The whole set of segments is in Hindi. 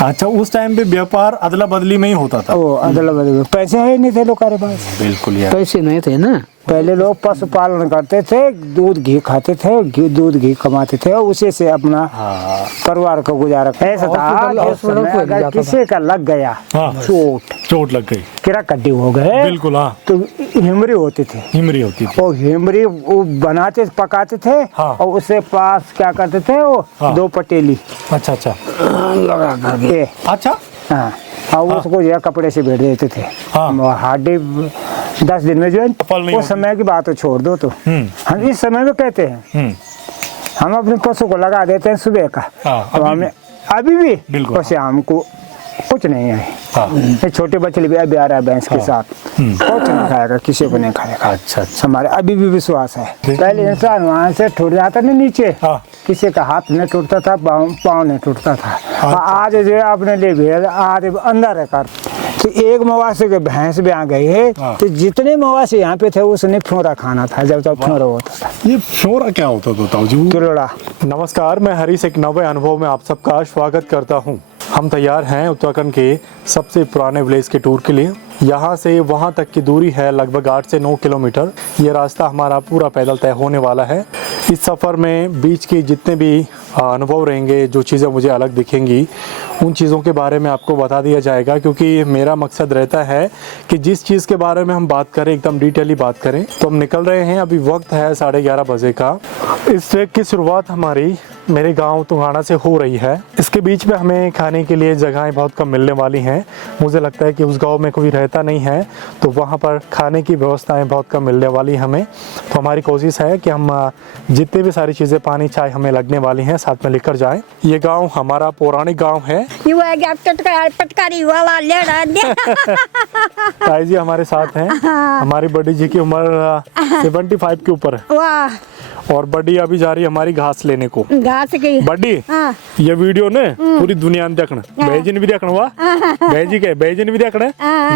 अच्छा, उस टाइम पे व्यापार अदला बदली में ही होता था। वो अदला बदली, पैसे ही नहीं थे लोग के पास, बिल्कुल यार, पैसे नहीं थे ना। पहले लोग पशुपालन करते थे, दूध घी खाते थे, दूध घी कमाते थे, उसी से अपना परिवार को गुजारा। ऐसा था अगर किसी का लग गया चोट लग गई, किरा कड्डी हो गए, बिल्कुल हाँ, तो हिमरी होती थी, हिमरी होती थी। और हिमरी वो बनाते पकाते थे, और उससे पास क्या करते थे वो 2 पटेली अच्छा अच्छा लगा करके, अच्छा हाँ, और उसको जो है कपड़े से भेज देते थे। हार्डी 10 दिन में जो है, उस समय की बात छोड़ दो तो हम इस समय में कहते हैं, हम अपने पशु को लगा देते हैं सुबह का, तो हमें अभी भी और शाम को कुछ नहीं है। छोटे बच्चे भी अभी आ रहा है भैंस के साथ, कुछ नहीं खाएगा, किसी को नहीं खाएगा। अच्छा, हमारे अभी भी विश्वास है। पहले इंसान वहाँ से टूट जाता नहीं नीचे, किसी का हाथ नहीं टूटता था, पाँव नहीं टूटता था। आज जो है अपने लिए भेड़ आज अंदर रहकर, तो एक मवासी के भैंस भी आ गई है, तो जितने मवासी यहाँ पे थे उसने फ्योरा खाना था, जब तक फ्योरा होता था। ये फ्योरा क्या होता था ताऊजी? किलोड़ा। नमस्कार, मैं हरीश एक नवे अनुभव में आप सबका स्वागत करता हूँ। हम तैयार हैं उत्तराखंड के सबसे पुराने विलेज के टूर के लिए। यहाँ से वहाँ तक की दूरी है लगभग 8 से 9 किलोमीटर। ये रास्ता हमारा पूरा पैदल तय होने वाला है। इस सफ़र में बीच के जितने भी अनुभव रहेंगे, जो चीज़ें मुझे अलग दिखेंगी, उन चीज़ों के बारे में आपको बता दिया जाएगा, क्योंकि मेरा मकसद रहता है कि जिस चीज़ के बारे में हम बात करें एकदम डिटेली बात करें। तो हम निकल रहे हैं, अभी वक्त है 11:30 बजे का। इस ट्रैक की शुरुआत हमारी मेरे गांव तुंगाना से हो रही है। इसके बीच में हमें खाने के लिए जगहें बहुत कम मिलने वाली हैं। मुझे लगता है कि उस गांव में कोई रहता नहीं है, तो वहां पर खाने की व्यवस्थाएं बहुत कम मिलने वाली हमें। तो हमारी कोशिश है कि हम जितने भी सारी चीज़ें, पानी चाय हमें लगने वाली हैं, साथ में लेकर जाएं। ये गांव हमारा पौराणिक गांव है। ताई जी हमारे साथ हैं। हमारी बड़ी जी की उम्र 75 के ऊपर है, और बड़ी अभी जा रही है हमारी घास लेने को। घास की बड़ी ये वीडियो ने पूरी दुनिया ने देखना, बेजन भी देखना, वाह बेजी के बेजन भी देखना,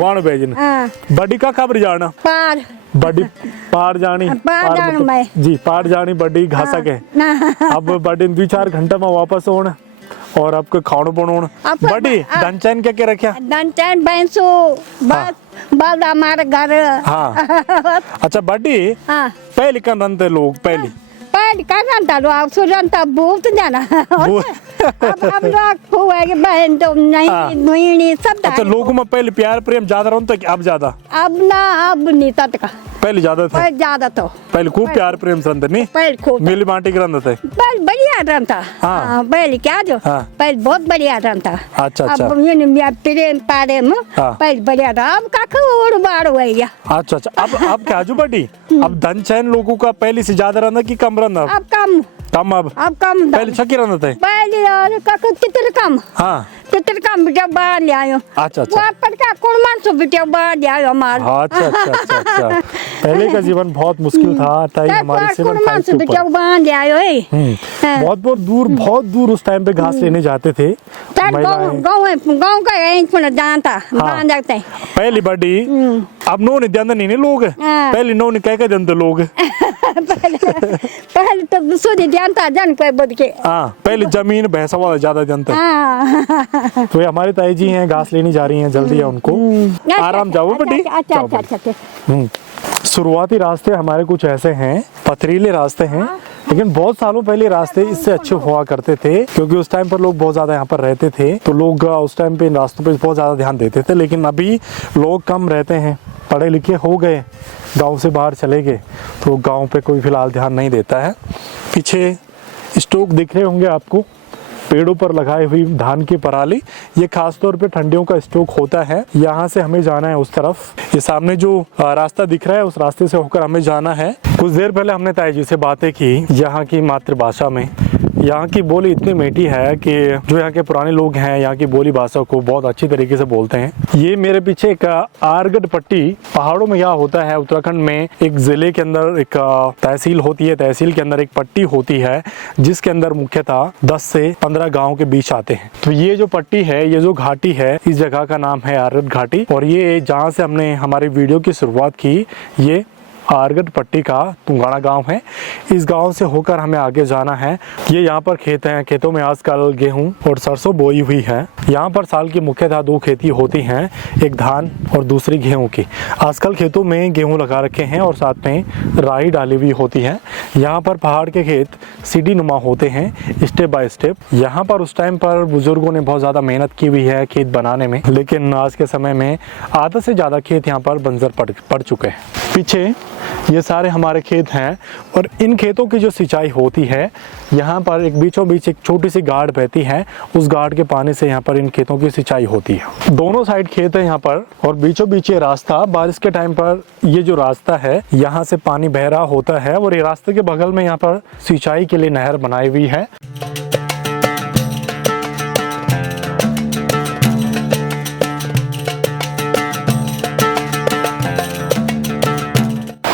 वाण बेजन। बड़ी का खबर जाना, पार बड़ी पार जानी, जी पार जानी बड़ी घासा के। अब बड़ी 2-4 घंटा में वापस होना, और आपको खाना बनाना। बड़ी दंचैन क्या रखा? दंचैन भैंसो बस हमारे घर। हाँ अच्छा बड़ी, पहले कन रनते लोग, पहले kan tahu aku ranta बहुत जाना। अब लोग हुआ कि बहन तो नहीं सब। अच्छा लोगों में पहले प्यार प्रेम ज्यादा रहता कि अब ज्यादा? अब ना, अब नहीं तक का। पहले ज्यादा था? ज्यादा तो पहले खूब प्यार प्रेम संत नहीं, पहले खूब मिली बांटी करते थे, पहले बढ़िया रहता। पहले क्या जो पहले बहुत बढ़िया रहता। अच्छा अच्छा, अब ये प्रेम प्रेम पहले बढ़िया था, अब का खोड़ बार हो गया। अच्छा अच्छा, अब क्या जो बड़ी, अब धन चैन लोगों का पहले से ज्यादा रहना कि कम रहना? अब कम कम। अब कम। पहले छकी रहना था, पहले यार कितने कम। हाँ कितने कम बेटा बाहर ले आयो। अच्छा अच्छा, पर का कौन मानसो बेटा बाहर ले आयो हमारे। अच्छा अच्छा अच्छा, पहले का जीवन बहुत मुश्किल था। ताई हमारे से बेटा बाहर ले आयो है। बहुत बहुत दूर उस टाइम पे घास लेने जाते थे। गाँव का एक जानता बाहर जाते हैं। पहली बड़ी, अब नो ने जानते नहीं लोग, पहले नो ने क्या जानते लोग। पहले तो दूसरे जानता जान कोई बोल के। हाँ पहले जमीन भैंसा वाला ज्यादा जानता है। तो ये हमारी ताई जी हैं, घास लेनी जा रही हैं, जल्दी है उनको। आराम जाओ बेटी। अच्छा। शुरुआती रास्ते हमारे कुछ ऐसे हैं, पथरीले रास्ते हैं, लेकिन बहुत सालों पहले रास्ते इससे अच्छे हुआ करते थे, क्योंकि उस टाइम पर लोग बहुत ज्यादा यहाँ पर रहते थे, तो लोग उस टाइम पे इन रास्तों पे बहुत ज्यादा ध्यान देते थे। लेकिन अभी लोग कम रहते हैं, पढ़े लिखे हो गए, गांव से बाहर चले गए, तो गांव पे कोई फिलहाल ध्यान नहीं देता है। पीछे स्टोक दिख रहे होंगे आपको, पेड़ों पर लगाई हुई धान की पराली, ये खास तौर पे ठंडियों का स्टॉक होता है। यहाँ से हमें जाना है उस तरफ। ये सामने जो रास्ता दिख रहा है उस रास्ते से होकर हमें जाना है। कुछ देर पहले हमने ताई जी से बातें की यहाँ की मातृभाषा में। यहाँ की बोली इतनी मीठी है कि जो यहाँ के पुराने लोग हैं यहाँ की बोली भाषा को बहुत अच्छी तरीके से बोलते हैं। ये मेरे पीछे एक आरगढ़ पट्टी पहाड़ों में यहाँ होता है उत्तराखंड में। एक जिले के अंदर एक तहसील होती है, तहसील के अंदर एक पट्टी होती है जिसके अंदर मुख्यतः 10 से 15 गाँव के बीच आते हैं। तो ये जो पट्टी है, ये जो घाटी है, इस जगह का नाम है आरगढ़ घाटी। और ये जहाँ से हमने हमारी वीडियो की शुरुआत की, ये आरगट पट्टी का तुंगाड़ा गांव है। इस गांव से होकर हमें आगे जाना है। ये यहाँ पर खेत हैं, खेतों में आजकल गेहूं और सरसों बोई हुई है। यहाँ पर साल की मुख्यतः 2 खेती होती हैं, एक धान और दूसरी गेहूं की। आजकल खेतों में गेहूं लगा रखे हैं और साथ में राई डाली हुई होती है। यहाँ पर पहाड़ के खेत सीढ़ी नुमा होते हैं, स्टेप बाय स्टेप। यहाँ पर उस टाइम पर बुजुर्गों ने बहुत ज़्यादा मेहनत की हुई है खेत बनाने में, लेकिन आज के समय में आधा से ज़्यादा खेत यहाँ पर बंजर पड़ चुके हैं। पीछे ये सारे हमारे खेत हैं और इन खेतों की जो सिंचाई होती है, यहाँ पर एक बीचों बीच एक छोटी सी गाड़ बहती है, उस गाड़ के पानी से यहाँ पर इन खेतों की सिंचाई होती है। दोनों साइड खेत है यहाँ पर और बीचों बीच ये रास्ता, बारिश के टाइम पर ये जो रास्ता है यहाँ से पानी बह रहा होता है और ये रास्ते के बगल में यहाँ पर सिंचाई के लिए नहर बनाई हुई है।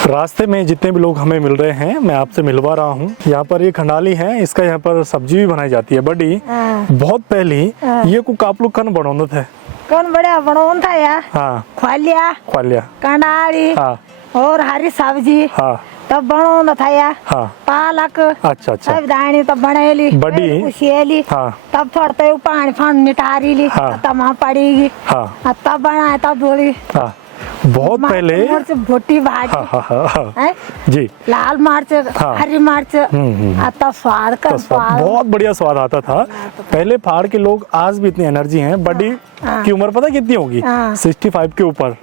रास्ते में जितने भी लोग हमें मिल रहे हैं मैं आपसे मिलवा रहा हूँ। यहाँ पर ये खंडाली है, इसका यहाँ पर सब्जी भी बनाई जाती है बड़ी। बहुत पहले ये को आप लोग कन बनौन थे, कौन बड़ा बनौन था यार। हाँ, ख्वालिया कंडाली, हाँ, और हरी सब्जी, हाँ, तब बनौन था यार। हाँ, पालक, अच्छा, सब दानी तब बनेली बड़ी, उसेली, हाँ, तब थोड़ते पानी फान निटारी ली, हाँ, तब वहाँ पड़ेगी, हाँ, तब बनाए तब धोली। हाँ, बहुत पहले भुट्टी भाजी, हाँ, हाँ, हाँ, हाँ, जी, लाल मिर्च, हाँ, हरी मिर्च, तब स्वाद का स्वाद बहुत बढ़िया स्वाद आता था। पहले पहाड़ के लोग, आज भी इतनी एनर्जी है। बड़ी की उम्र पता कितनी होगी? 65 के ऊपर।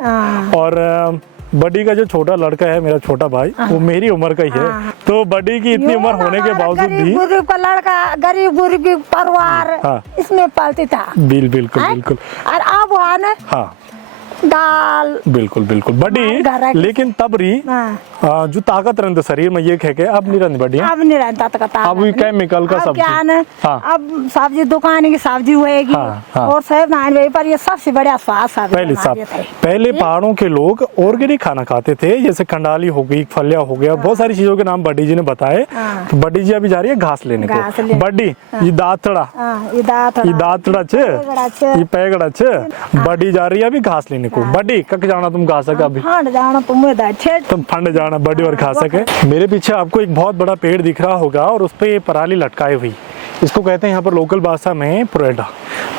और बड़ी का जो छोटा लड़का है, मेरा छोटा भाई, वो मेरी उम्र का ही है। तो बड़ी की इतनी उम्र होने के बावजूद भी गरीब का लड़का, गरीब परिवार इसमें पलती था। बिल्कुल। और अब आने हाँ, दाल, बिल्कुल बड़ी, लेकिन तब री जो ताकत रहती शरीर में ये कह के अब नहीं रहती बड़ी। अब नहीं रहता ताकत, अब भी केमिकल का सब्जी। हाँ, अब सब्जी दुकान की सब्जी होएगी। हाँ, और सब नान पर ये सबसे बढ़िया स्वाद पहले पहाड़ों के लोग ऑर्गेनिक खाना खाते थे, जैसे कंडाली हो गई, फलिया हो गया, बहुत सारी चीजों के नाम बड्डी जी ने बताए। तो बड्डी जी अभी जा रही है घास लेने को। बड्डी ये दातड़ा, ये दातड़ा ये पैगड़ा बड्डी जा रही है अभी घास लेने को। बड्डी कक जाना तुम घास का अभी तुम फंड जाना बड़ी और खा सके। मेरे पीछे आपको एक बहुत बड़ा पेड़ दिख रहा होगा और उस पे पराली लटकाई हुई, इसको कहते हैं यहाँ पर लोकल भाषा में पुरेडा।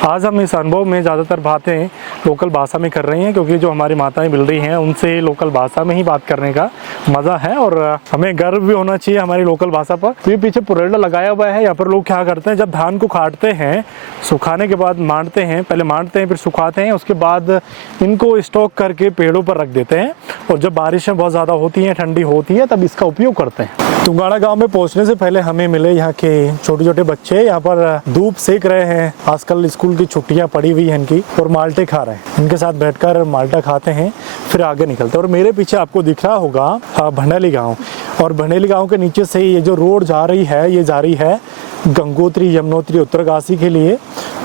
आज हम इस अनुभव में ज़्यादातर बातें लोकल भाषा में कर रहे हैं, क्योंकि जो हमारी माताएं मिल रही हैं उनसे लोकल भाषा में ही बात करने का मज़ा है और हमें गर्व भी होना चाहिए हमारी लोकल भाषा पर। तो ये पीछे पुरेडा लगाया हुआ है। यहाँ पर लोग क्या करते हैं, जब धान को काटते हैं, सुखाने के बाद मांडते हैं, पहले मांडते हैं फिर सुखाते हैं, उसके बाद इनको स्टॉक करके पेड़ों पर रख देते हैं और जब बारिशें बहुत ज़्यादा होती हैं, ठंडी होती है, तब इसका उपयोग करते हैं। तुंगाड़ा गांव में पहुंचने से पहले हमें मिले यहाँ के छोटे छोटे बच्चे, यहाँ पर धूप सेक रहे हैं। आजकल स्कूल की छुट्टियां पड़ी हुई हैं इनकी और माल्टे खा रहे हैं। इनके साथ बैठकर माल्टा खाते हैं, फिर आगे निकलते हैं। और मेरे पीछे आपको दिख रहा होगा भंडेली गांव, और भंडेली गांव के नीचे से ये जो रोड जा रही है, ये जा रही है गंगोत्री, यमुनोत्री, उत्तरकाशी के लिए।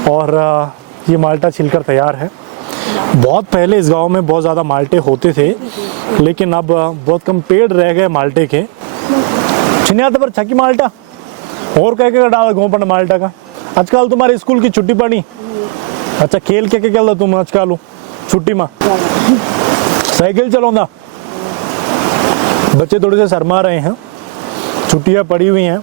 और ये माल्टा छिलकर तैयार है। बहुत पहले इस गाँव में बहुत ज़्यादा माल्टे होते थे, लेकिन अब बहुत कम पेड़ रह गए माल्टे के। छिन्याते पर छकी माल्टा और कह के डाल गोपन माल्टा का। आजकल तुम्हारे स्कूल की छुट्टी पड़ी, अच्छा खेल के क्या तुम आजकल छुट्टी में साइकिल चलाऊंगा। बच्चे थोड़े से शर्मा रहे हैं, छुट्टियां पड़ी हुई हैं।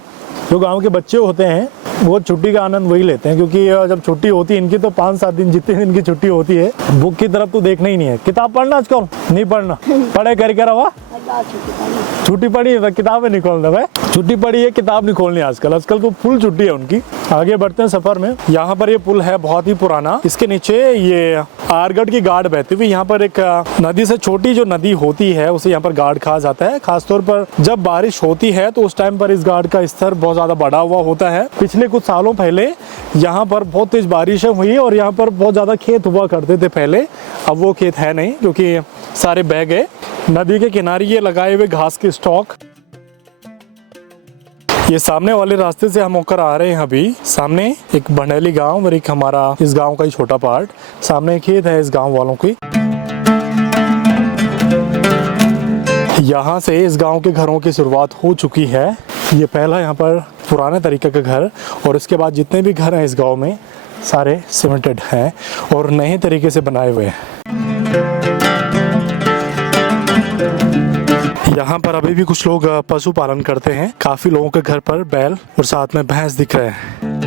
जो गांव के बच्चे होते हैं वो छुट्टी का आनंद वही लेते हैं, क्योंकि जब छुट्टी होती है इनकी तो 5-7 दिन, जितने दिन की छुट्टी होती है, बुक की तरफ तो देखना ही नहीं है। किताब पढ़ना आजकल नहीं पढ़ना, पढ़े कर रहा छुट्टी पड़ी है तो किताबें नहीं खोलना भाई, छुट्टी पड़ी है किताब नहीं खोलनी आजकल तो फुल छुट्टी है उनकी। आगे बढ़ते हैं सफर में। यहाँ पर ये पुल है बहुत ही पुराना, इसके नीचे ये आरगढ़ की गाड़ बहती हुई। यहाँ पर एक नदी से छोटी जो नदी होती है उसे यहाँ पर गाड़ कहा जाता है। खासतौर पर जब बारिश होती है तो उस टाइम पर इस गाड़ का स्तर बहुत ज्यादा बढ़ा हुआ होता है। पिछले कुछ सालों पहले यहाँ पर बहुत तेज बारिशें हुई और यहाँ पर बहुत ज्यादा खेत हुआ करते थे पहले। अब वो खेत है नहीं, क्योंकि सारे बह गए। नदी के किनारे ये लगाए हुए घास के स्टॉक। ये सामने वाले रास्ते से हम होकर आ रहे हैं। अभी सामने एक भंडेली गांव और एक हमारा इस गांव का ही छोटा पार्ट। सामने खेत है इस गांव वालों की। यहाँ से इस गांव के घरों की शुरुआत हो चुकी है। ये पहला यहाँ पर पुराने तरीके का घर, और इसके बाद जितने भी घर हैं इस गांव में सारे सीमेंटेड हैं और नए तरीके से बनाए हुए हैं। यहाँ पर अभी भी कुछ लोग पशु पालन करते हैं। काफी लोगों के घर पर बैल और साथ में भैंस दिख रहे हैं।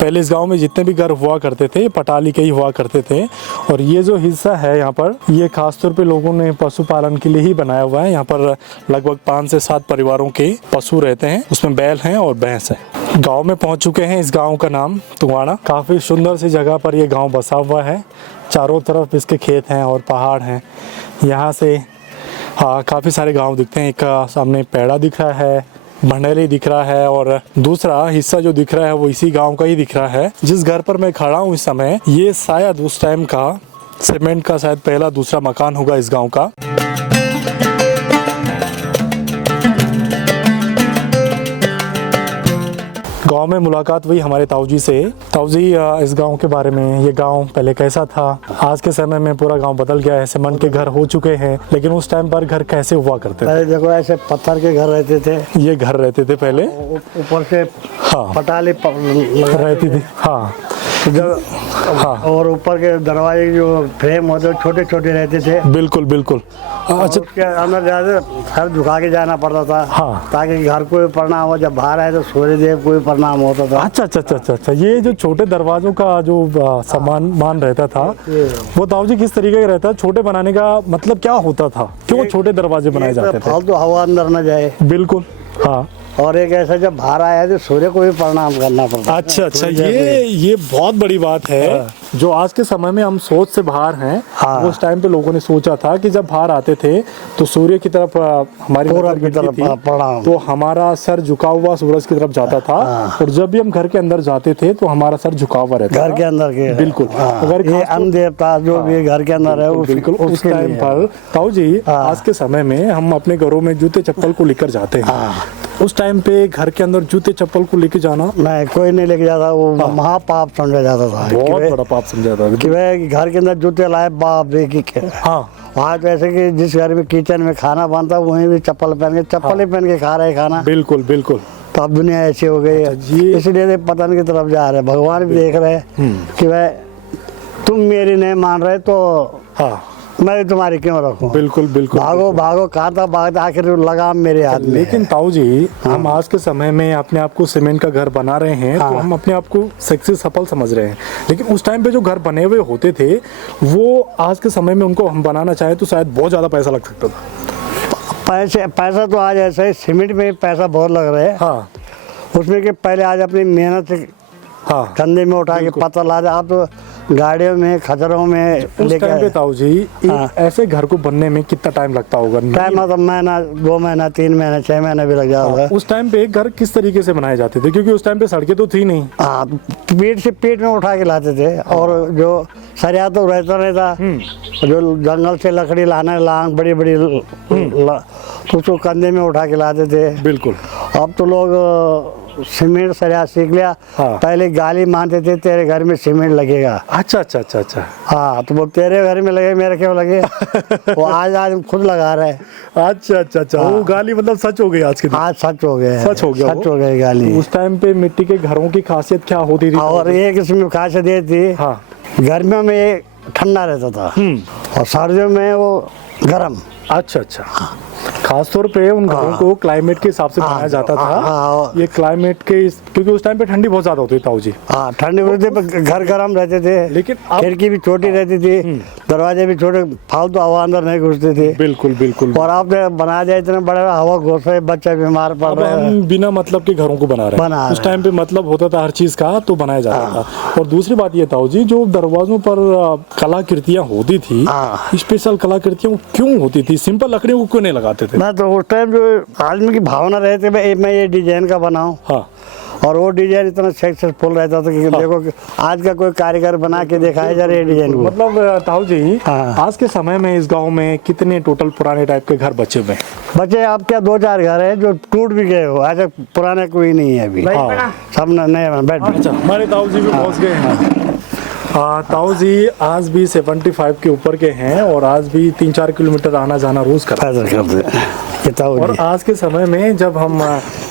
पहले इस गांव में जितने भी घर हुआ करते थे पटाली के ही हुआ करते थे, और ये जो हिस्सा है यहाँ पर ये खासतौर पे लोगों ने पशुपालन के लिए ही बनाया हुआ है। यहाँ पर लगभग 5 से 7 परिवारों के पशु रहते हैं, उसमें बैल हैं और भैंस है। गांव में पहुंच चुके हैं। इस गांव का नाम तुंगाड़ा। काफी सुंदर सी जगह पर ये गांव बसा हुआ है। चारों तरफ इसके खेत हैं और पहाड़ हैं। यहाँ से काफी सारे गाँव दिखते हैं। एक सामने पेड़ा दिख रहा है, भंडेली दिख रहा है, और दूसरा हिस्सा जो दिख रहा है वो इसी गांव का ही दिख रहा है। जिस घर पर मैं खड़ा हूँ इस समय, ये शायद उस टाइम का सीमेंट का शायद पहला दूसरा मकान होगा इस गांव का। गांव में मुलाकात हुई हमारे ताऊ जी से। ताऊ जी, इस गांव के बारे में, ये गांव पहले कैसा था? आज के समय में पूरा गांव बदल गया है, सीमेंट के घर हो चुके हैं, लेकिन उस टाइम पर घर कैसे हुआ करते थे? पहले देखो ऐसे पत्थर के घर रहते थे। ये घर रहते थे पहले, ऊपर से पटाली रहती थी। हाँ, और ऊपर के दरवाजे जो फ्रेम होते छोटे छोटे रहते थे। बिल्कुल बिल्कुल। अच्छा, उसके अंदर जाते सर झुका के जाना पड़ता था। हाँ, ताकि घर को भी प्रणाम हो, जब बाहर आए तो सूर्य देव को भी प्रणाम होता था। अच्छा अच्छा अच्छा अच्छा। ये जो छोटे दरवाजों का जो सामान मान रहता था वो ताऊ जी किस तरीके का रहता है? छोटे बनाने का मतलब क्या होता था? क्यों छोटे दरवाजे बनाए जाते थे? फालतू हवा अंदर न जाए। बिल्कुल। हाँ, और एक ऐसा जब बाहर आया तो सूर्य को भी प्रणाम करना पड़ता। अच्छा अच्छा, ये बहुत बड़ी बात है। जो आज के समय में हम सोच से बाहर हैं। हाँ। उस टाइम पे लोगों ने सोचा था कि जब बाहर आते थे तो सूर्य की तरफ हमारी पूरब की तरफ प्रणाम, तो हमारा सर झुका हुआ सूरज की तरफ जाता था। और जब भी हम घर के अंदर जाते थे तो हमारा सर झुका हुआ रहता था घर के अंदर के। बिल्कुल। अगर ये अन्न देवता जो भी घर के अंदर है बिल्कुल उस टाइम पर ताऊ जी, आज के समय में हम अपने घरों में जूते चप्पल को लेकर जाते हैं। उस टाइम पे घर के अंदर जूते चप्पल को लेके जाना नहीं, कोई नहीं लेके जाता। वो महापाप समझा जाता था। बहुत बड़ा पाप समझा था कि भाई घर के अंदर जूते लाए बाप बेकी के। हाँ, वहाँ तो ऐसे कि जिस घर में किचन में खाना बनता वहीं भी चप्पल पहन ही पहन के खा रहे खाना। बिल्कुल बिल्कुल। तो अब दुनिया ऐसी हो गई है, इसलिए पतन की तरफ जा रहे हैं। भगवान भी देख रहे हैं कि भाई तुम मेरी नहीं मान रहे तो हाँ, मैं तुम्हारी क्यों रखूं? बिल्कुल बिल्कुल। भागो भागो, कहाँ था भागते, आखिर लगाम मेरे हाथ में। लेकिन ताऊ जी, हम आज के समय में अपने आप को सीमेंट का घर बना रहे हैं। तो हम अपने आप को सक्सेस सफल समझ रहे हैं, लेकिन उस टाइम पे जो घर बने हुए होते थे वो आज के समय में उनको हम बनाना चाहे तो शायद बहुत ज्यादा पैसा लग सकता था। पैसा तो आज ऐसा है, सीमेंट में पैसा बहुत लग रहा है। हाँ, उसमें कि पहले आज अपनी मेहनत से कंधे में उठा के पत्थर ला दे। आप तो गाड़ियों में खचरों में उस टाइम पे ताऊ जी, ऐसे घर को बनने में कितना टाइम लगता होगा? टाइम मतलब महीना, 2 महीना, 3 महीना, 6 महीना भी लग जाता है। उस टाइम पे घर किस तरीके से बनाए जाते थे? क्योंकि उस टाइम पे सड़कें तो थी नहीं। हाँ, पीठ से पीठ में उठा के लाते थे। और जो सरिया तो रहता नहीं था, जो जंगल से लकड़ी लाना, लांग बड़ी बड़ी तो उसको कंधे में उठा के लाते थे। बिल्कुल। अब तो लोग सीमेंट सरिया सीख लिया। पहले गाली मानते थे तेरे घर में सीमेंट लगेगा। अच्छा अच्छा अच्छा अच्छा। हाँ, तो वो तेरे घर में लगे, मेरे क्यों लगे? वो आज खुद लगा रहे। अच्छा अच्छा अच्छा। वो गाली मतलब सच हो गई आज के दिन? आज सच हो गए, सच हो गया, सच हो गई गाली। उस टाइम पे मिट्टी के घरों की खासियत क्या होती थी? और एक इसमें खासियत ये थी, गर्मियों में ठंडा रहता था और सर्दियों में वो गर्म। अच्छा अच्छा। खास तौर पे उन घरों को क्लाइमेट के हिसाब से बनाया जाता था। ये क्लाइमेट के, क्योंकि उस टाइम पे ठंडी बहुत ज्यादा होती थी ताऊ जी। हाँ, ठंडी होती थी, घर गर्म रहते थे। लेकिन खिड़की भी छोटी रहती थी, दरवाजे भी छोटे, फालतू हवा अंदर नहीं घुसती थी। बिल्कुल बिल्कुल। और आपने बना दिया इतने बड़े, हवा घुस रहे, बच्चा बीमार पड़ रहा है। हम बिना मतलब के घरों को बना रहे हैं। उस टाइम पे मतलब होता था हर चीज का, तो बनाया जाता था। और दूसरी बात ये ताऊ जी, जो दरवाजों पर कलाकृतियाँ होती थी, स्पेशल कलाकृतियाँ क्यों होती थी? सिंपल लकड़ियों को क्यों नहीं लगाते थे? मैं तो उस टाइम जो आदमी की भावना रहती है, मैं ये डिजाइन का बनाऊं। हाँ, और वो डिजाइन इतना सक्सेसफुल रहता था कि देखो आज का कोई कारीगर बना के दिखाया जा रहा है डिजाइन को। मतलब ताऊ जी, आज के समय में इस गांव में कितने टोटल पुराने टाइप के घर बचे हुए? बचे आप क्या 2-4 घर है जो टूट भी गए हो, ऐसा पुराने कोई नहीं है अभी। सब नए बैठ। अच्छा, हमारे ताऊ जी भी पहुंच गए हैं। ताऊ जी आज भी 75 के ऊपर के हैं और आज भी 3-4 किलोमीटर आना जाना रोज करते हैं। और आज के समय में जब हम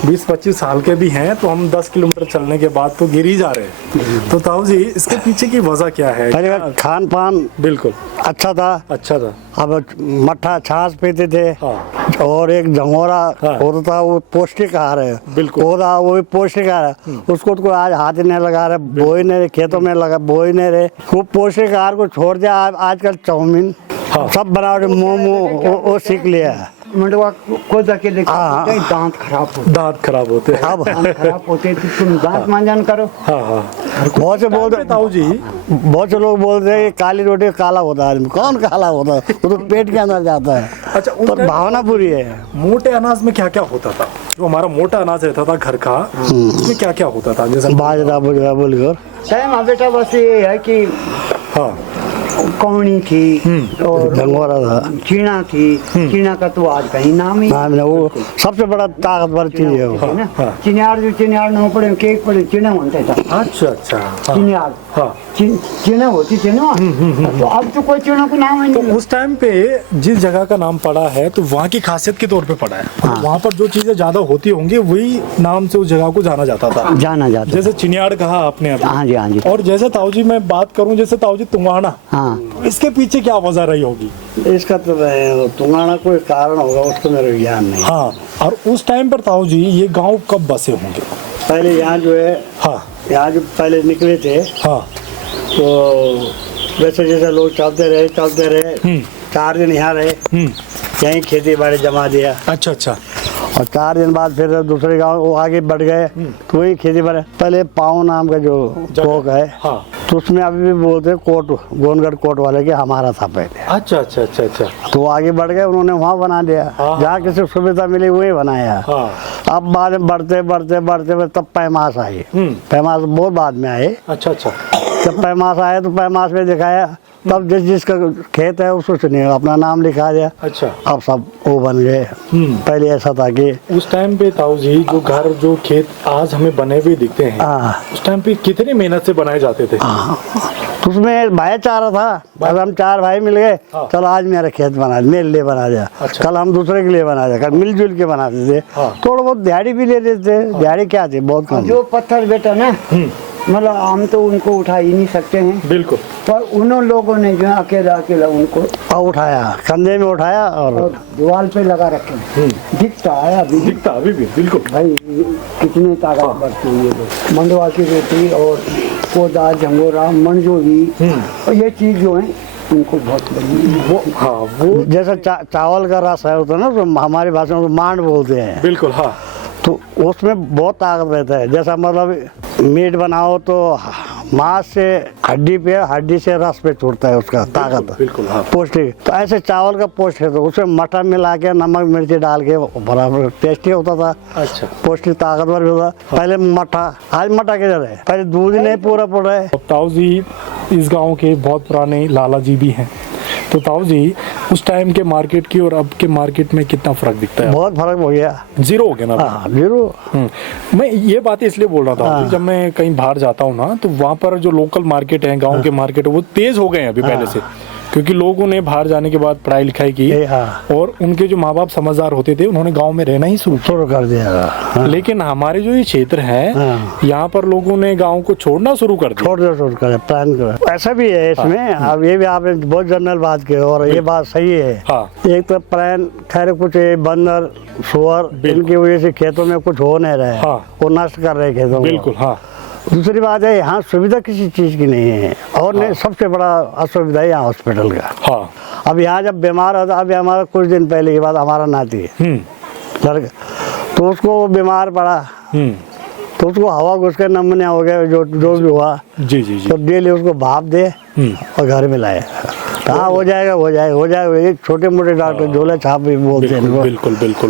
20-25 साल के भी हैं तो हम 10 किलोमीटर चलने के बाद तो गिर ही जा रहे हैं। तो ताऊ जी इसके पीछे की वजह क्या है? पहले खान पान बिल्कुल अच्छा था। अब मट्ठा छाछ पीते थे। हाँ। और एक झंगोरा होता था, वो पौष्टिक आहार है। बिल्कुल वो भी पौष्टिक आहार है। उसको तो आज हाथ ही नहीं लगा रहे, बो ही नहीं रहे, खेतों में लगा बो ही नहीं रहे। खूब पौष्टिक आहार को छोड़ दिया। आजकल चाउमीन सब बनावट मोमो वो सीख लिया है। मंडवा को जाके देखो दांत खराब होते हैं। अब खराब होते तो तुम दांत मांजन करो। बहुत से बोलते ताऊ जी, बहुत से लोग बोलते हैं कि काली रोटी काला होता है। कौन काला होता है? वो तो पेट के अंदर जाता है। अच्छा, पर भावना पूरी है। मोटे अनाज में क्या क्या होता था? जो हमारा मोटा अनाज रहता था घर का, उसमें क्या क्या होता था? जैसे बाजरा बुजरा बोलकर टाइम बेटा बस ये है कि कौनी थी और झंगोरा था, चीना थी। चीना का तो आज कहीं नाम ही वो सबसे बड़ा ताकतवर चीज है वो। चिनियार न पड़े केक पड़े चीना बनता था। अच्छा चिनियार चीना होती थी ना। तो अब तो कोई चीना को नाम है। तो उस टाइम पे जिस जगह का नाम पड़ा है तो वहाँ की खासियत के तौर पे पड़ा है। वहाँ पर जो चीजें ज्यादा होती होंगी वही नाम से उस जगह को जाना जाता था। जैसे चिनियाड़ कहा आपने अभी। हाँ जी। और जैसे ताऊ जी मैं बात करूँ, जैसे ताऊ जी तुंगाना, इसके पीछे क्या वजह रही होगी? इसका तो तुंगाना कोई कारण होगा, उसको मेरे ज्ञान नहीं। हाँ, और उस टाइम पर ताऊ जी ये गांव कब बसे होंगे? पहले यहाँ जो है, यहाँ जो पहले निकले थे, तो वैसे जैसे लोग चलते रहे 4 दिन यहाँ रहे, यहीं खेती बाड़ी जमा दिया। अच्छा। और 4 दिन बाद फिर दूसरे गांव वो आगे बढ़ गए, तो वही खेती बाड़ी। पहले पाँव नाम का जो चौक है, तो उसमें अभी भी बोलते हैं कोट, गोनगढ़ कोट वाले के हमारा था पहले। अच्छा। तो आगे बढ़ गए, उन्होंने वहाँ बना दिया। जहाँ किसी सुविधा मिली वही बनाया। अब बाद में बढ़ते तब पैमास आई। पैमास बहुत बाद में आए। अच्छा। जब पैमास आया तो पैमास में दिखाया, तब जिसका खेत है उसको चुनिए, अपना नाम लिखा दिया। अच्छा। अब सब वो बन गए। पहले ऐसा था कि उस टाइम पे ताऊ जी जो घर जो खेत आज हमें बने हुए दिखते हैं, उस टाइम पे कितनी मेहनत से बनाए जाते थे? तो उसमें भाईचारा था। अब हम 4 भाई मिल गए, चल आज मेरा खेत बना, मेरे लिए बना दिया। अच्छा। कल हम दूसरे के लिए बना दिया, कल मिलजुल के बनाते थे। थोड़ा बहुत दिहाड़ी भी ले लेते थे। दिहाड़ी क्या थी, बहुत कम। जो पत्थर बेटा ना, मतलब हम तो उनको उठा ही नहीं सकते हैं। बिल्कुल। पर उन लोगों ने जो अकेला उनको उठाया, कंधे में उठाया और दीवार पे लगा रखे। दिखता है अभी भी बिल्कुल। भाई कितने ताकत बढ़ती हुई है। मंडवा की रोटी और कोदा झंगोरा मंजोरी, और ये चीज जो है उनको बहुत बड़ी। वो जैसा चावल का रस है होता है ना, तो हमारी भाषा में मांड बोलते हैं। बिल्कुल। तो उसमें बहुत ताकत रहता है। जैसा मतलब मीट बनाओ तो मांस से हड्डी से रस पे छूटता है उसका ताकत। बिल्कुल। पौष्टिक। तो ऐसे चावल का पौष्टिक है, तो उसमें मटर मिला के नमक मिर्ची डाल के बराबर टेस्टी होता था। अच्छा। पौष्टिक ताकतवर भी होता। पहले मठा, आज मठा किधर है? पहले दूध ही नहीं पूरा पड़ा है। ताऊ जी इस गाँव के बहुत पुराने लाला जी भी हैं, तो ताऊ जी उस टाइम के मार्केट की और अब के मार्केट में कितना फर्क दिखता है? बहुत फर्क हो गया, 0 हो गया ना? जीरो। मैं ये बात इसलिए बोल रहा था, जब मैं कहीं बाहर जाता हूँ ना, तो वहाँ पर जो लोकल मार्केट है, गांव के मार्केट है, वो तेज हो गए हैं अभी पहले से, क्योंकि लोगों ने बाहर जाने के बाद पढ़ाई लिखाई की। और उनके जो माँ बाप समझदार होते थे, उन्होंने गांव में रहना ही शुरू कर दिया। लेकिन हमारे जो ये क्षेत्र है, यहाँ पर लोगों ने गांव को छोड़ना शुरू कर दिया। प्लान कर ऐसा भी है इसमें। अब ये भी आपने बहुत जनरल बात की, और ये बात सही है। एक तो प्लान खैर कुछ बंदर सुअर इनकी वजह से खेतों में कुछ हो नहीं रहा है, वो नष्ट कर रहे खेतों। बिल्कुल। दूसरी बात है, यहाँ सुविधा किसी चीज की नहीं है, और नहीं सबसे बड़ा असुविधा है यहाँ हॉस्पिटल का। अब यहाँ जब बीमार होता, अभी हमारा कुछ दिन पहले की बात, हमारा नाती है लड़का, तो उसको वो बीमार पड़ा, तो उसको हवा घुस के नमूनिया हो गया, जो भी हुआ। जी। तो डेली उसको भाप दे और घर में लाए। हाँ, हो जाएगा। एक छोटे मोटे डॉक्टर झोले छाप भी बोलते हैं।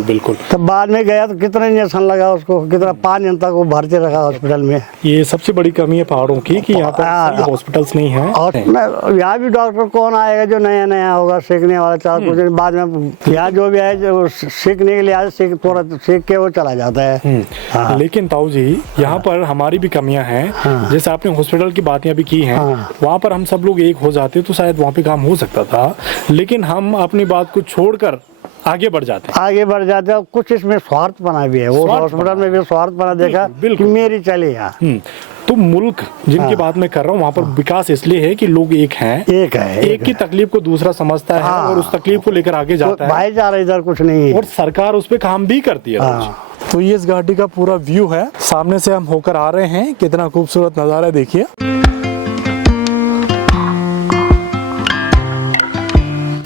बिल्कुल। तो बाद में गया तो कितना इंजेक्शन लगा उसको, कितना 5 दिन तक वो भर्ती रखा हॉस्पिटल में। ये सबसे बड़ी कमी है पहाड़ों की कि यहाँ पर हॉस्पिटल्स नहीं है। और यहाँ भी डॉक्टर कौन आएगा जो नया होगा सीखने वाला, 4 दिन बाद में यहाँ जो भी है जो सीखने के लिए थोड़ा सीख के वो चला जाता है। लेकिन ताऊ जी यहाँ पर हमारी भी कमियां हैं। जैसे आपने हॉस्पिटल की बातें अभी की हैं, वहाँ पर हम सब लोग एक हो जाते तो शायद वहाँ पे काम हो सकता था, लेकिन हम अपनी बात को छोड़कर आगे बढ़ जाते हैं। आगे बढ़ जाते हैं। कुछ इसमें स्वार्थ बना भी है, वो हॉस्पिटल में भी स्वार्थ बना देखा कि मेरी चले यहाँ। तो मुल्क जिनकी बात मैं कर रहा हूँ वहाँ पर विकास इसलिए है कि लोग एक हैं, एक की तकलीफ को दूसरा समझता है और उस तकलीफ को लेकर आगे जाता है। भाईचारा इधर कुछ नहीं है और सरकार उस पे काम भी करती है। तो ये इस घाटी का पूरा व्यू है, सामने से हम होकर आ रहे हैं। कितना खूबसूरत नजारा है देखिए।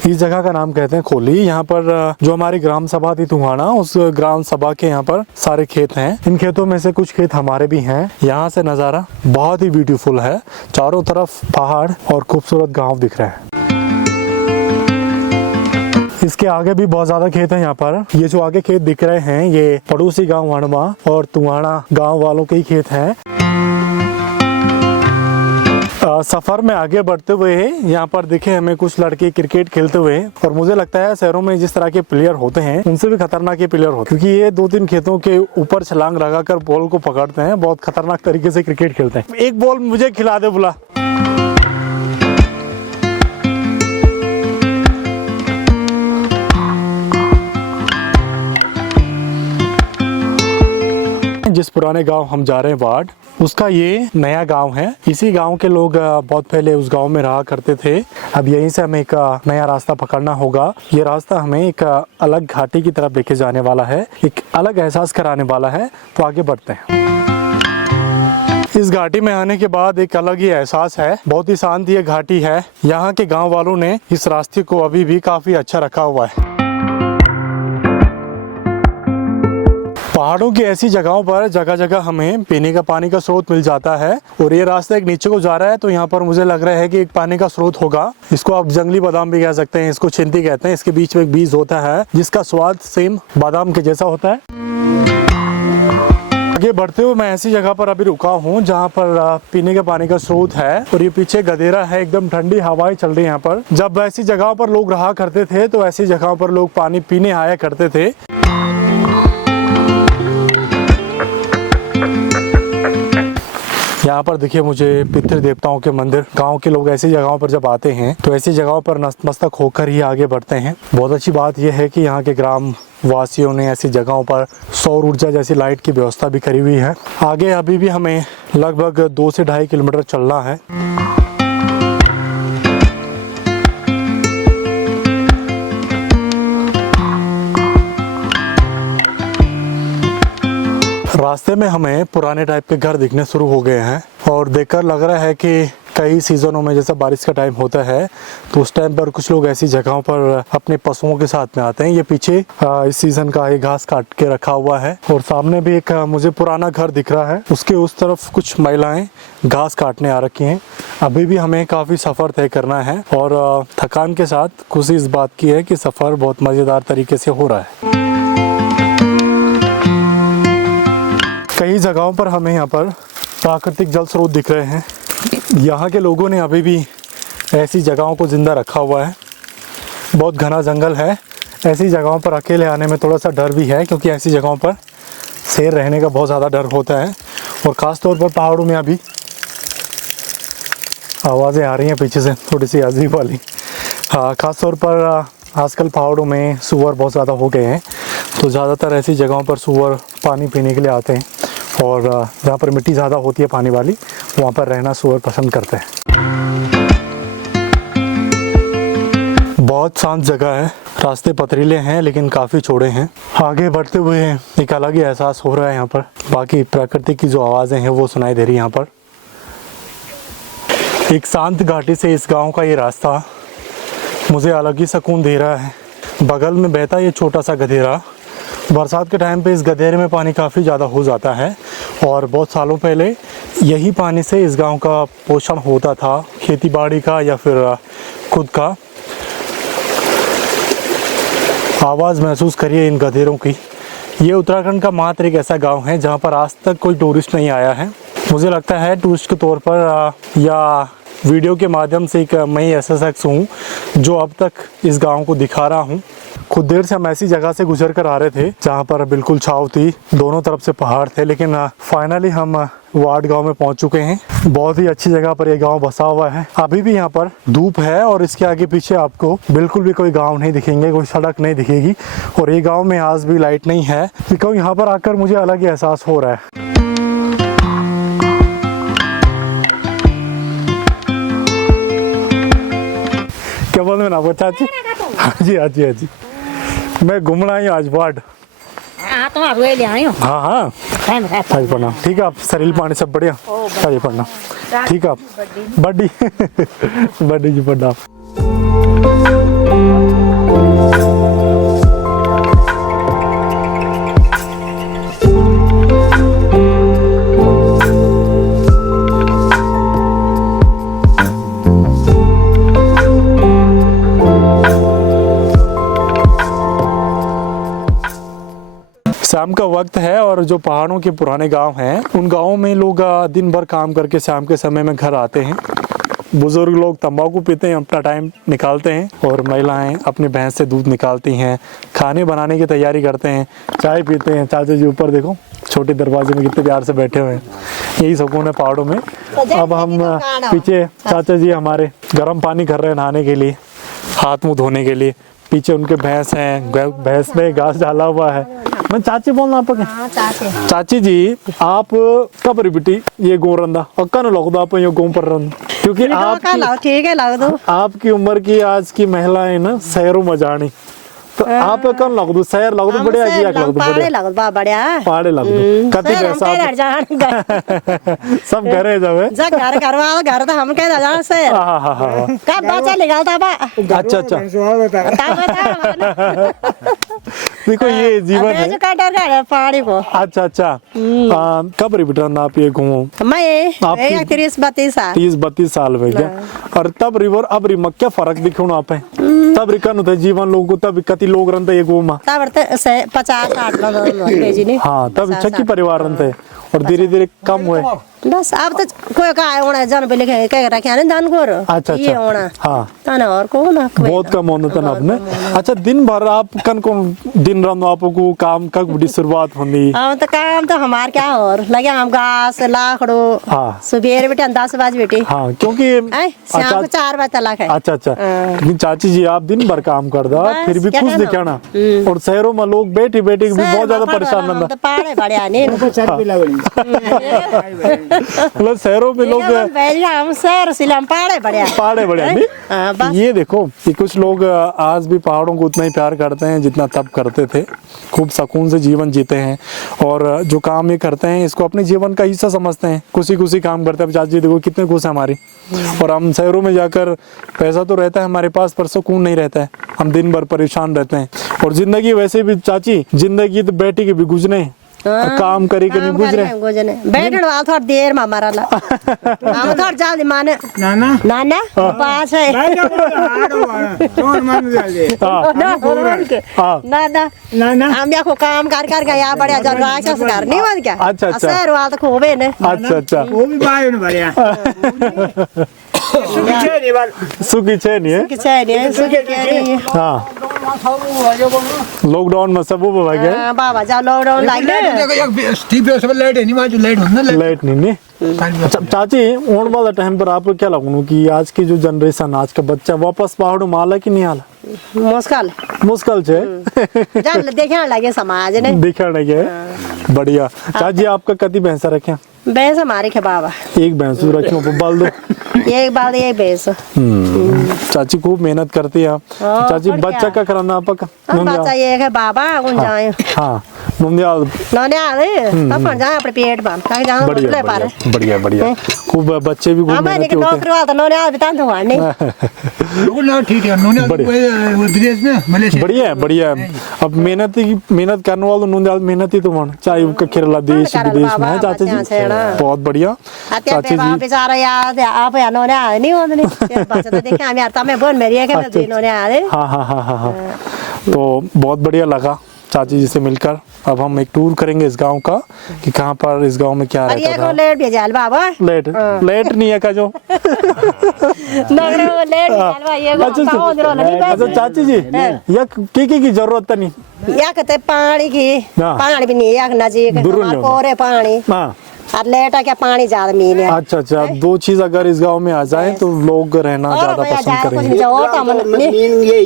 इस जगह का नाम कहते हैं खोली। यहाँ पर जो हमारी ग्राम सभा थी तुहाना, उस ग्राम सभा के यहाँ पर सारे खेत हैं। इन खेतों में से कुछ खेत हमारे भी हैं। यहाँ से नज़ारा बहुत ही ब्यूटीफुल है, चारों तरफ पहाड़ और खूबसूरत गांव दिख रहे हैं। इसके आगे भी बहुत ज्यादा खेत हैं यहाँ पर। ये जो आगे खेत दिख रहे हैं ये पड़ोसी गांव वणवा और तुहाना गांव वालों के ही खेत हैं। सफर में आगे बढ़ते हुए यहाँ पर दिखे हमें कुछ लड़के क्रिकेट खेलते हुए, और मुझे लगता है शहरों में जिस तरह के प्लेयर होते हैं उनसे भी खतरनाक ये प्लेयर होते हैं, क्योंकि ये 2-3 खेतों के ऊपर छलांग लगाकर बॉल को पकड़ते हैं। बहुत खतरनाक तरीके से क्रिकेट खेलते हैं। एक बॉल मुझे खिला दे बुला। जिस पुराने गांव हम जा रहे हैं वार्ड, उसका ये नया गांव है। इसी गांव के लोग बहुत पहले उस गांव में रहा करते थे। अब यहीं से हमें एक नया रास्ता पकड़ना होगा। ये रास्ता हमें एक अलग घाटी की तरफ लेके जाने वाला है, एक अलग एहसास कराने वाला है। तो आगे बढ़ते हैं। इस घाटी में आने के बाद एक अलग ही एहसास है। बहुत ही शांत ये घाटी है। यहाँ के गाँव वालों ने इस रास्ते को अभी भी काफी अच्छा रखा हुआ है। पहाड़ों की ऐसी जगहों पर जगह जगह हमें पीने का पानी का स्रोत मिल जाता है। और ये रास्ता एक नीचे को जा रहा है, तो यहाँ पर मुझे लग रहा है कि एक पानी का स्रोत होगा। इसको आप जंगली बादाम भी कह सकते हैं, इसको छिंती कहते हैं। इसके बीच में एक बीज होता है जिसका स्वाद सेम बादाम के जैसा होता है। आगे बढ़ते हुए मैं ऐसी जगह पर अभी रुका हूँ जहाँ पर पीने के पानी का स्रोत है, और ये पीछे गधेरा है। एकदम ठंडी हवाएं चल रही है यहाँ पर। जब ऐसी जगहों पर लोग रहा करते थे तो ऐसी जगहों पर लोग पानी पीने आया करते थे। यहाँ पर देखिए मुझे पितृ देवताओं के मंदिर। गांव के लोग ऐसी जगहों पर जब आते हैं तो ऐसी जगहों पर नतमस्तक होकर ही आगे बढ़ते हैं। बहुत अच्छी बात यह है कि यहाँ के ग्राम वासियों ने ऐसी जगहों पर सौर ऊर्जा जैसी लाइट की व्यवस्था भी करी हुई है। आगे अभी भी हमें लगभग 2 से 2.5 किलोमीटर चलना है। रास्ते में हमें पुराने टाइप के घर दिखने शुरू हो गए हैं, और देखकर लग रहा है कि कई सीजनों में जैसे बारिश का टाइम होता है तो उस टाइम पर कुछ लोग ऐसी जगहों पर अपने पशुओं के साथ में आते हैं। ये पीछे इस सीजन का ये घास काट के रखा हुआ है, और सामने भी एक मुझे पुराना घर दिख रहा है। उसके उस तरफ कुछ महिलाएं घास काटने आ रखी हैं। अभी भी हमें काफ़ी सफ़र तय करना है, और थकान के साथ खुशी इस बात की है कि सफ़र बहुत मज़ेदार तरीके से हो रहा है। कई जगहों पर हमें यहाँ पर प्राकृतिक जल स्रोत दिख रहे हैं। यहाँ के लोगों ने अभी भी ऐसी जगहों को ज़िंदा रखा हुआ है। बहुत घना जंगल है। ऐसी जगहों पर अकेले आने में थोड़ा सा डर भी है, क्योंकि ऐसी जगहों पर शेर रहने का बहुत ज़्यादा डर होता है। और ख़ास तौर पर पहाड़ों में अभी आवाज़ें आ रही हैं पीछे से थोड़ी सी अजीब वाली। हाँ, ख़ास तौर पर आजकल पहाड़ों में सूअर बहुत ज़्यादा हो गए हैं, तो ज़्यादातर ऐसी जगहों पर सूअर पानी पीने के लिए आते हैं, और जहाँ पर मिट्टी ज़्यादा होती है पानी वाली, वहाँ पर रहना सूअर पसंद करते हैं। बहुत शांत जगह है। रास्ते पथरीले हैं लेकिन काफ़ी चौड़े हैं। आगे बढ़ते हुए एक अलग ही एहसास हो रहा है यहाँ पर। बाकी प्रकृति की जो आवाज़ें हैं वो सुनाई दे रही हैं यहाँ पर। एक शांत घाटी से इस गांव का ये रास्ता मुझे अलग ही सुकून दे रहा है। बगल में बहता ये छोटा सा गधेरा। बरसात के टाइम पे इस गधेरे में पानी काफ़ी ज़्यादा हो जाता है, और बहुत सालों पहले यही पानी से इस गांव का पोषण होता था, खेती बाड़ी का या फिर खुद का। आवाज़ महसूस करिए इन गधेरों की। ये उत्तराखंड का मात्र एक ऐसा गांव है जहां पर आज तक कोई टूरिस्ट नहीं आया है। मुझे लगता है टूरिस्ट के तौर पर या वीडियो के माध्यम से एक मैं ऐसा शख्स हूँ जो अब तक इस गांव को दिखा रहा हूँ। खुद देर से हम ऐसी जगह से गुजर कर आ रहे थे जहाँ पर बिल्कुल छाव थी, दोनों तरफ से पहाड़ थे, लेकिन फाइनली हम वार्ड गांव में पहुंच चुके हैं। बहुत ही अच्छी जगह पर ये गांव बसा हुआ है। अभी भी यहाँ पर धूप है और इसके आगे पीछे आपको बिल्कुल भी कोई गांव नहीं दिखेंगे, कोई सड़क नहीं दिखेगी और ये गांव में आज भी लाइट नहीं है। क्योंकि यहाँ पर आकर मुझे अलग ही एहसास हो रहा है। क्या बोल रहे ना चाची? हाँ जी हाँ जी हाँ जी, मैं घूमना ही आज वार्ड। हाँ तो आप ले आए हो। हाँ हाँ आज पढ़ना ठीक है। आप शरीर पानी सब बढ़िया आज पढ़ना ठीक है। आप बड्डी बड्डी जी पढ़ना। शाम का वक्त है और जो पहाड़ों के पुराने गांव हैं उन गांवों में लोग दिन भर काम करके शाम के समय में घर आते हैं। बुजुर्ग लोग तंबाकू पीते हैं, अपना टाइम निकालते हैं और महिलाएं अपनी भैंस से दूध निकालती हैं, खाने बनाने की तैयारी करते हैं, चाय पीते हैं। चाचा जी ऊपर देखो छोटे दरवाजे में कितने प्यार से बैठे हुए हैं। यही सुकून है पहाड़ों में। अब हम पीछे चाचा जी हमारे गर्म पानी कर रहे हैं नहाने के लिए, हाथ मुँह धोने के लिए। पीछे उनके भैंस हैं, भैंस में घास डाला हुआ है। मैं चाची बोलना आपके। हाँ, चाची जी आप कब बेटी ये गो रंदा और कन लग दो आप ये गो पर रंद, क्योंकि ठीक है लग दो। आपकी उम्र की आज की महिलाएं ना शहरों में जानी, तो आप कन लग दो शहर लग दो बढ़िया जी लग दो पहाड़े लग दो बढ़िया पहाड़े लग दो कति पैसा सब घरे जावे जा घर करवा घर तो हम कह जाना से कब बच्चा निकालता बा। अच्छा अच्छा देखो ये जीवन है जो काटर पहाड़ी को। अच्छा अच्छा कब रिटर्न आप ये घूमो? मैं 30-32 साल 30-32 साल हो गया। और तब रिवर अब रिमक क्या फर्क दिखो ना आप तब रिकन होता जीवन लोगों को तब कति लोग रंते ये गोमा तब 50-60 लोग। हाँ तब छक्की परिवार रंते और धीरे धीरे कम हुए। बस अब तो कोई का होना जन पे लिखे कह रखा है दान को। अच्छा ये होना हाँ तना और को ना बहुत कम होना था आपने। अच्छा दिन भर आप कन कौन दिन रन आपको काम कब बड़ी शुरुआत होनी? हम तो काम तो हमार क्या और लगे हम घास लाखड़ो सुबह बेटे 10 बजे बेटे। हाँ क्योंकि शाम को 4 बजे तक है। अच्छा अच्छा चाची जी आप दिन भर काम कर दो फिर भी खुश दिखाना और शहरों में लोग बैठी बैठी भी बहुत ज्यादा परेशान रहता। पहाड़े बढ़िया नहीं मतलब शहरों में लोग हम शहर से हम पहाड़े बढ़िया नहीं। ये देखो कि कुछ लोग आज भी पहाड़ों को उतना ही प्यार करते हैं जितना तब करते थे। खूब सुकून से जीवन जीते हैं और जो काम ये करते हैं इसको अपने जीवन का हिस्सा समझते हैं। खुशी काम करते हैं। चाची देखो कितने खुश है हमारी। और हम शहरों में जाकर पैसा तो रहता है हमारे पास पर सुकून नहीं रहता है। हम दिन भर परेशान रहते हैं और जिंदगी वैसे भी चाची जिंदगी तो बैठी के भी गुजरे काम करी के नहीं गुजरे बैठने वाला थोड़ा देर में हमारा ला हम थोड़ा जल्दी माने नाना पास है नाना हम देखो काम कर गया बढ़िया जब राक्षस घर नहीं बन क्या। अच्छा अच्छा शहर वाला तो खूब है ना। अच्छा अच्छा वो भी बाय ने बढ़िया सुखी छे नहीं। हाँ लॉकडाउन में सब वो गया बाबा जा लॉकडाउन लाइट नहीं। अच्छा चाची होने वाला टाइम पर आपको क्या लगू कि आज की जो जनरेशन आज का बच्चा वापस पहाड़ों में आला कि नहीं आला? मुश्किल छे देखने लगे समाज ने देखने लगे। बढ़िया चाची आपका कति भैंसा रखे? भैंस हमारे के बाबा एक भैंस रखी बाल दो एक बाल एक भैंस। चाची खूब मेहनत करती है। चाची बच्चा का कराना आपका? बच्चा ये है बाबा उन जाए। हाँ नोंदियाल अपन जाए अपने पेट बांध के जाए बढ़िया बढ़िया बढ़िया खूब बच्चे भी खूब मेहनती होते हैं। वाला नोनियाल बिता तो नहीं ना ठीक है नोनियाल विदेश में मलेशिया बढ़िया बढ़िया। अब मेहनत करने वाले नोनियाल मेहनती तो मान चाहे उनका केरला देश विदेश में है चाचा जी बहुत बढ़िया। चाची जी बेचारा याद आप नोनियाल नहीं होते नहीं बच्चा तो देखे हम यार तमें बोल मेरी है कि नोनियाल। हाँ हाँ हाँ हाँ हाँ तो बहुत बढ़िया लगा चाची जी से मिलकर अब हम एक टूर करेंगे इस गांव का कि कहाँ पर इस गांव में क्या अरे रहता ये था। को लेट भेजाल बाबा लेट लेट नहीं है का जो नगरे को लेट भेजाल बा ये को ताऊ दरो नहीं अच्छा चाची जी या की जरूरत नहीं या कहते पानी की हाँ। पानी भी नहीं या नजीक दूर हमारे नहीं कोरे पानी हाँ और लेटा क्या पानी ज्यादा मिले अच्छा अच्छा दो चीज अगर इस गांव में आ जाए तो लोग रहना ज्यादा पसंद करेंगे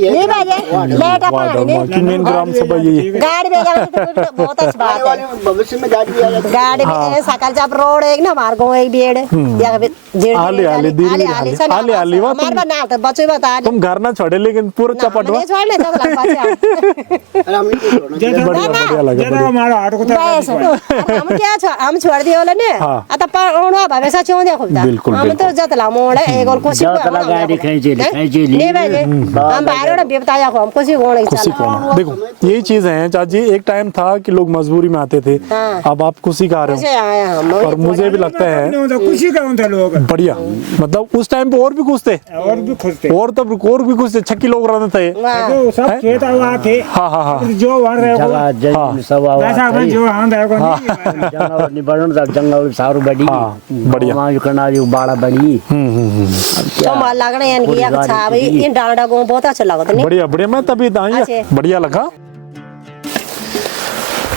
नहीं भाई लेटा पानी मेन ग्राम सभा यही है। गाड़ी में जाने तो बहुत अच्छी बात है भविष्य में गाड़ी गाड़ी में सकल जब रोड एक ना मार गो एक बेड़ या जेड़ आले आले दीदी आले आले वा हमारे बना तो बच्चे बता तुम घर ना छोड़े लेकिन पूरा चपटवा नहीं छोड़ ले तो लग बच्चा बढ़िया बढ़िया लगा जरा हमारा हाथ को बस हम क्या हम छोड़ दियो ले ने हाँ। आता पर ओणवा भवेसा चों दे खुदा बिल्कुल, हम तो जतला मोड़े एक और कुछ जतला गाड़ी खींची ली। नहीं भाई हम बाहर ओड़ा बेबताया को हम कुछ गोणे खुशी चल कौन देखो यही चीज है चाची एक टाइम था कि लोग मजबूरी में आते थे हाँ। अब आप खुशी खा रहे कैसे आया हम हो और मुझे भी लगता है खुशी का होता लोग बढ़िया मतलब उस टाइम पे और भी खुश थे और भी खुश थे और तब और भी खुश थे छक्की लोग रहते थे तो सब खेत हुआ थे हाँ हाँ हाँ जो वर रहे को जगह जमीन सब वैसा अपन जो हम रहे को नहीं जंगल निबड़न तक जंगल सारू बड़ी हाँ, बढ़िया। वहाँ जो करना जो बाड़ा बड़ी तो मार लगने यानी कि एक छावी इन डांडा को बहुत अच्छा लगता नहीं बढ़िया बढ़िया मैं तभी आई अच्छा। बढ़िया लगा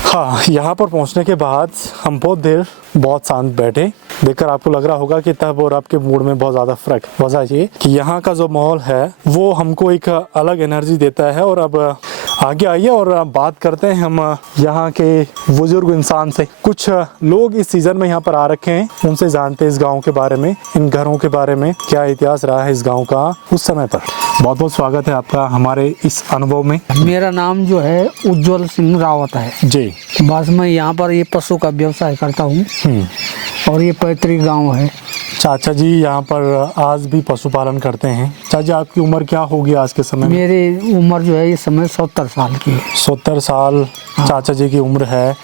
हाँ यहाँ पर पहुँचने के बाद हम बहुत देर बहुत शांत बैठे देखकर आपको लग रहा होगा कि तब और आपके मूड में बहुत ज़्यादा फर्क वजह ये कि यहाँ का जो माहौल है वो हमको एक अलग एनर्जी देता है। और अब आगे आइए और बात करते हैं हम यहाँ के बुजुर्ग इंसान से। कुछ लोग इस सीजन में यहाँ पर आ रखे हैं, उनसे जानते हैं इस गांव के बारे में, इन घरों के बारे में, क्या इतिहास रहा है इस गांव का उस समय पर। बहुत बहुत स्वागत है आपका हमारे इस अनुभव में। मेरा नाम जो है उज्जवल सिंह रावत है जी। बस मैं यहाँ पर ये पशु का व्यवसाय करता हूँ और ये पैतृक गांव है। चाचा जी यहाँ पर आज भी पशुपालन करते हैं। चाचा आपकी उम्र क्या होगी आज के समय में? मेरी उम्र जो है इस समय 70 साल की है। 70 साल चाचा जी की उम्र है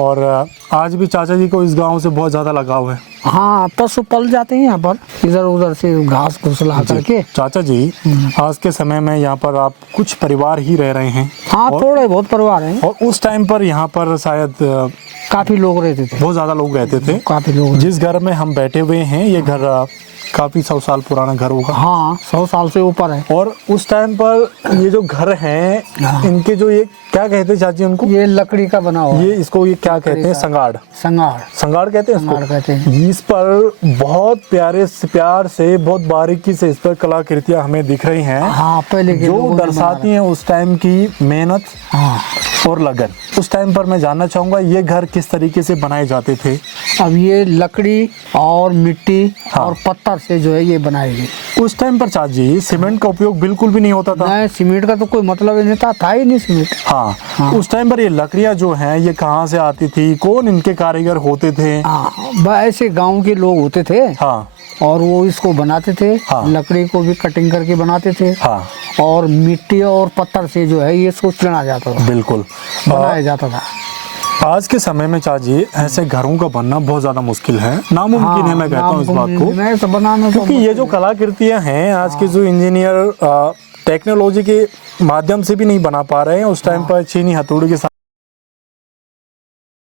और आज भी चाचा जी को इस गांव से बहुत ज़्यादा लगाव है। हाँ पशु पल जाते हैं यहाँ पर इधर उधर से घास घुस ला करके। चाचा जी आज के समय में यहाँ पर आप कुछ परिवार ही रह रहे हैं। हाँ थोड़े बहुत परिवार हैं और उस टाइम पर यहाँ पर शायद काफी लोग रहते थे। बहुत ज़्यादा लोग रहते थे। काफी लोग जिस घर में हम बैठे हुए हैं ये घर काफी 100 साल पुराना घर होगा। हाँ 100 साल से ऊपर है। और उस टाइम पर ये जो घर हैं इनके जो ये क्या कहते हैं चाची उनको? ये लकड़ी का बना हुआ ये इसको ये क्या कहते हैं? संगाड़। संगाड़ संगाड़ कहते हैं संगाड़ इसको। कहते हैं। इस पर बहुत प्यार से बहुत बारीकी से इस पर कलाकृतियां हमें दिख रही हैं। हाँ पहले के जो लोगों ने दर्शाती हैं उस टाइम की मेहनत हाँ। और लगन। उस टाइम पर मैं जानना चाहूंगा ये घर किस तरीके से बनाए जाते थे? अब ये लकड़ी और मिट्टी हाँ। और पत्थर से जो है ये बनाई गई। उस टाइम पर चाची सीमेंट का उपयोग बिल्कुल भी नहीं होता था। नहीं सीमेंट का तो कोई मतलब ही नहीं था ही नहीं सीमेंट। हाँ। उस टाइम पर ये लकड़ियां जो हैं ये कहाँ से आती थी? कौन इनके कारीगर होते थे? हाँ ऐसे गांव के लोग होते थे। हाँ और वो इसको बनाते थे। हाँ। लकड़ी को भी कटिंग करके बनाते थे। हाँ और मिट्टी और पत्थर से जो है ये इसको चुना जाता था, बिल्कुल बनाया जाता था। आज के समय में चाची ऐसे घरों का बनना बहुत ज्यादा मुश्किल है, नामुमकिन है। मैं कहता हूँ इस बात को नहीं तो बनाना क्योंकि ये जो कलाकृतियां हैं आज के जो इंजीनियर टेक्नोलॉजी के माध्यम से भी नहीं बना पा रहे हैं। उस टाइम पर चीनी हथौड़ी के साथ